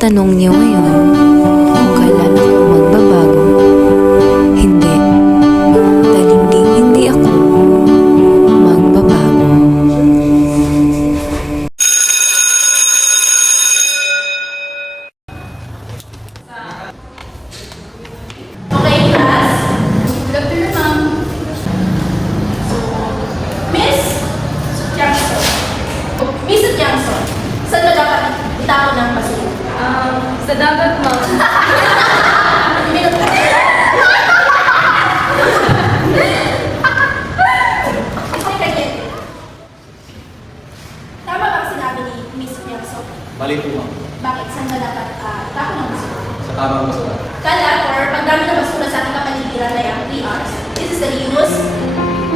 tanong niyo ngayon kung kailan ako magbabago, hindi. Dahil hindi ako magbabago. Okay, class. Good afternoon, ma'am. Miss Jackson. Miss Jackson, saan ba dapat itapon ng basura? Sa dagat, ma'am. Tama ba ang sinabi ni Miss Jackson? Mali po, ma'am. Bakit? Saan ba dapat itapon ng basura? Sa tamang basura. Kalat or pagdami ng basura sa ating kapaligiran na yung 3 R's. This is the reuse,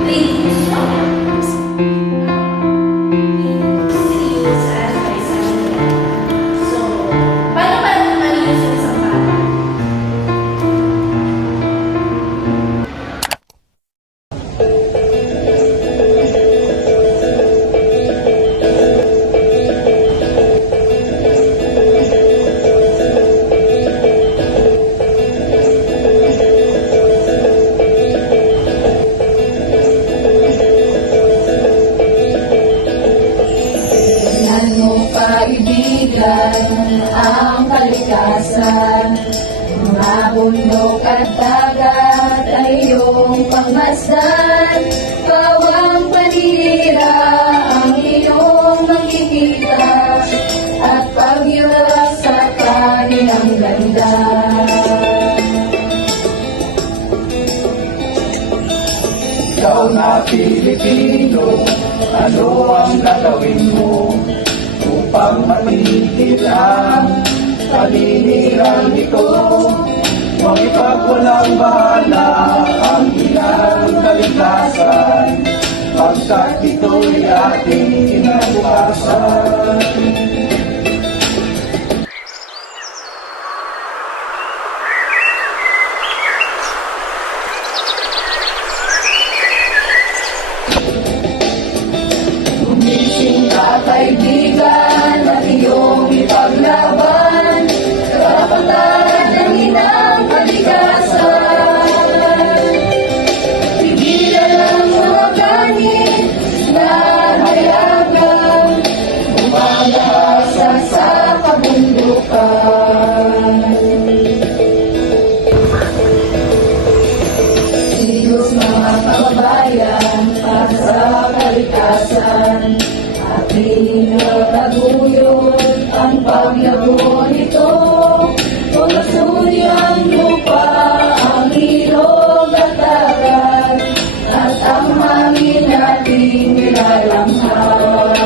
reduce, reuse, and recycle. So, paano ba ma-reuse yung isang bagay? Ano kaibigan ang kalikasan, mga bundok at dagat ay iyong pangmasdan, kawang panira ang iyong makikita, at pagyurak sa kanilang ganda. Ikaw na Pilipino, ano ang gagawin mo upang matigil ang paninirang ito? Huwag ipagwalang bahala ang iyong kalikasan, pagkat ito'y ating kinabukasan. Gumising ka kaibigan at iyong ipaglaban, karapatan ng inang kalikasan. Pigilan ang mga ganit na hayagan, umagasa sa kabundukan. Diyos mga kababayan, para sa kalikasan, ating nataguyod ang paglago nito. Paglasuri ang lupa, ang ilog at dagat, at ang hangin nating nilalamhan.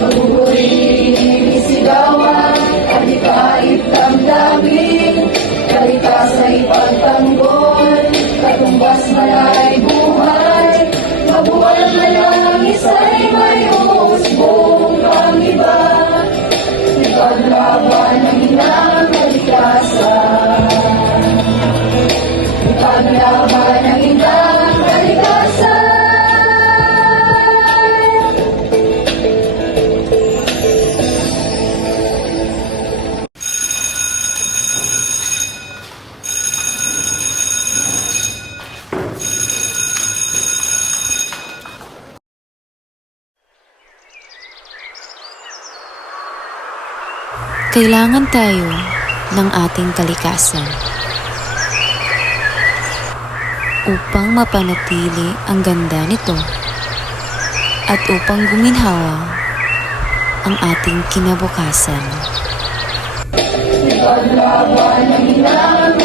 Pagpupurihin, isigawan, at ikait damdamin, kalikas ay pagtanggol, katumbas man ay buhay, mabuhay na lang isa'y may usbong pangiba, ipaglaban ng inang kalikasan, ipaglaban ng inang kalikasan. Kailangan tayo ng ating kalikasan upang mapanatili ang ganda nito at upang guminhawa ang ating kinabukasan. Ipaglaban ng inang